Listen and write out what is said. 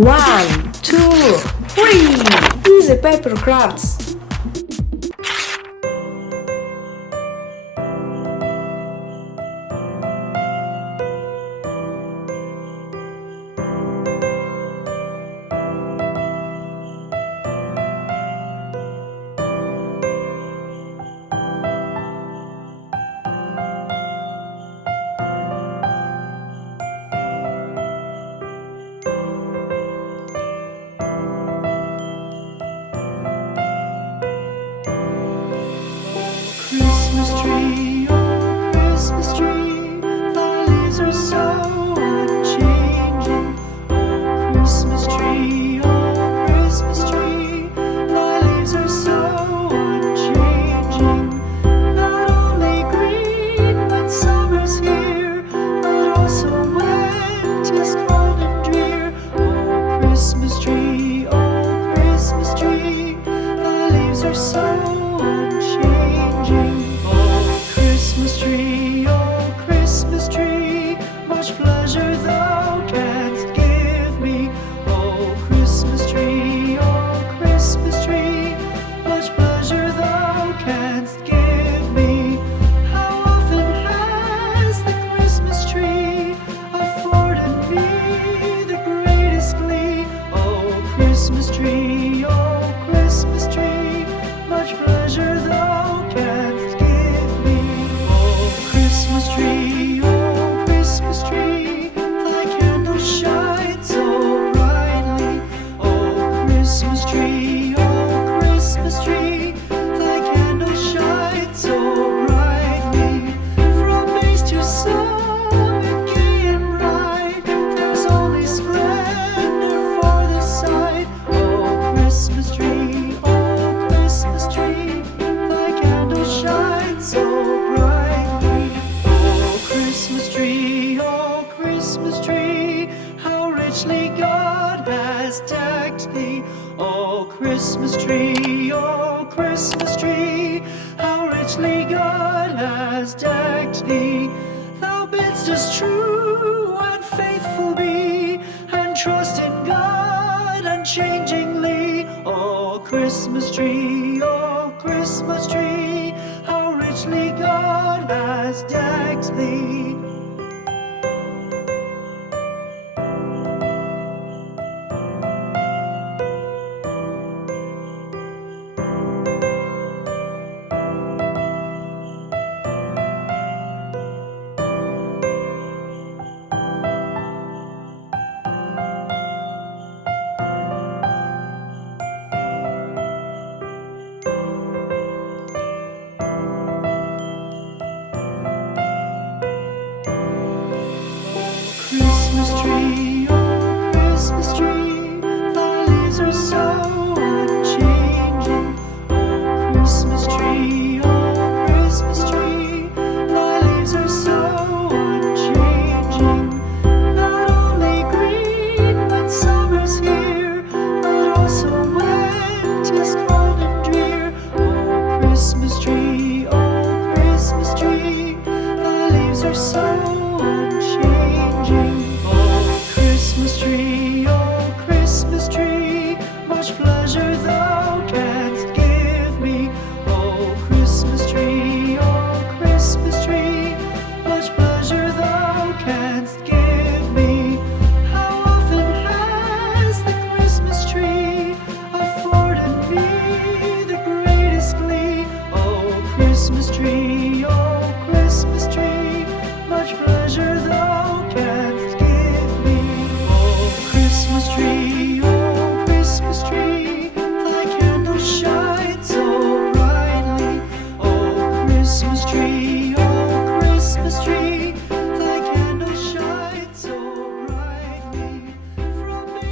One, two, three. Easy paper crafts. Christmas tree, oh Christmas tree, thy leaves are so unchanging. Oh Christmas tree, oh Christmas tree, thy leaves are so unchanging. Not only green when summer's here, but also when 'tis cold and drear. Oh Christmas tree, thy leaves are so unchanging. Oh Christmas tree, much pleasure thou canst give me. Oh Christmas tree, much pleasure thou canst give me. How often has the Christmas tree afforded me the greatest glee? Oh Christmas tree, much pleasure thou canst give me. Oh Christmas tree, thy candles shine so brightly. Oh Christmas tree, thy candles shine so brightly. From base to summit, gay and bright, there's only splendor for the sight. Oh Christmas tree, thy candles shine so brightly. Oh Christmas tree, how richly God has decked thee. Oh Christmas tree, how richly God has decked thee. Thou bidst us true and faithful be, and trust in God unchangingly. Oh Christmas tree, how richly God has decked thee. Christmas tree.